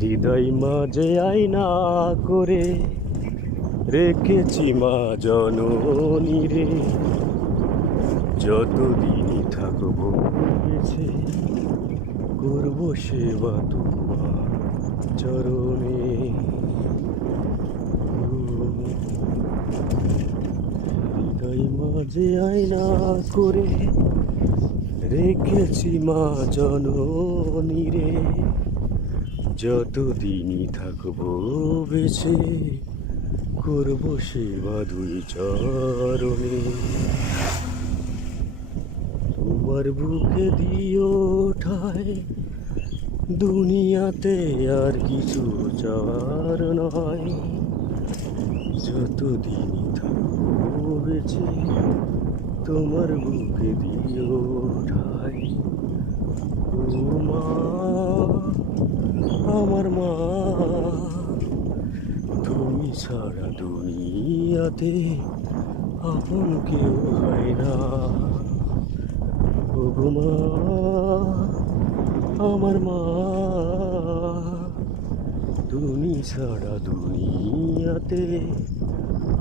হৃদয় মাঝে আয়না করে রেখেছি মা জননী রে, যতদিনই থাকবো বেঁচে করবো সেবা তোমার চরণে। হৃদয় মাঝে আয়না করে রেখেছি মা জননী রে, যতদিনই থাকবো বেঁচে করবো সেবা দুই চরণে। তোমার বুকে দিও ঠায়, দুনিয়াতে আর কিছু চাওয়ার নয়, যতদিনই থাকবো বেঁচে তোমার বুকে দিও ঠায়। ও মা, আমার মা, তুমি ছাড়া দুনিয়াতে আপন কেউ হয় না। ও গো মা, আমার মা, তুমি ছাড়া দুনিয়াতে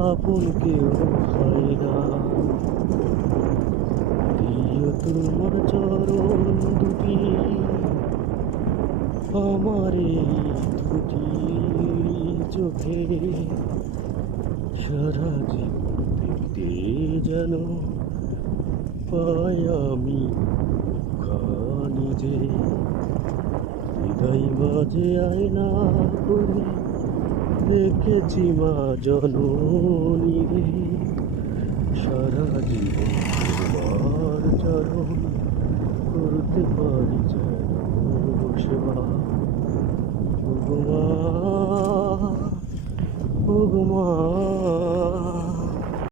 আপন কেউ হয় না। দিও তোমার চরণ দুটি আমার এই দুটি চোখে, সারা জীবন দেখতে যেন পাই আমি নিজে। হৃদয় মাঝে আয়না করে রেখেছি মা জননী রে, সারা জীবন তোমার চরণ করতে পারি যেন সেবা। ও গো মা, ও গো মা।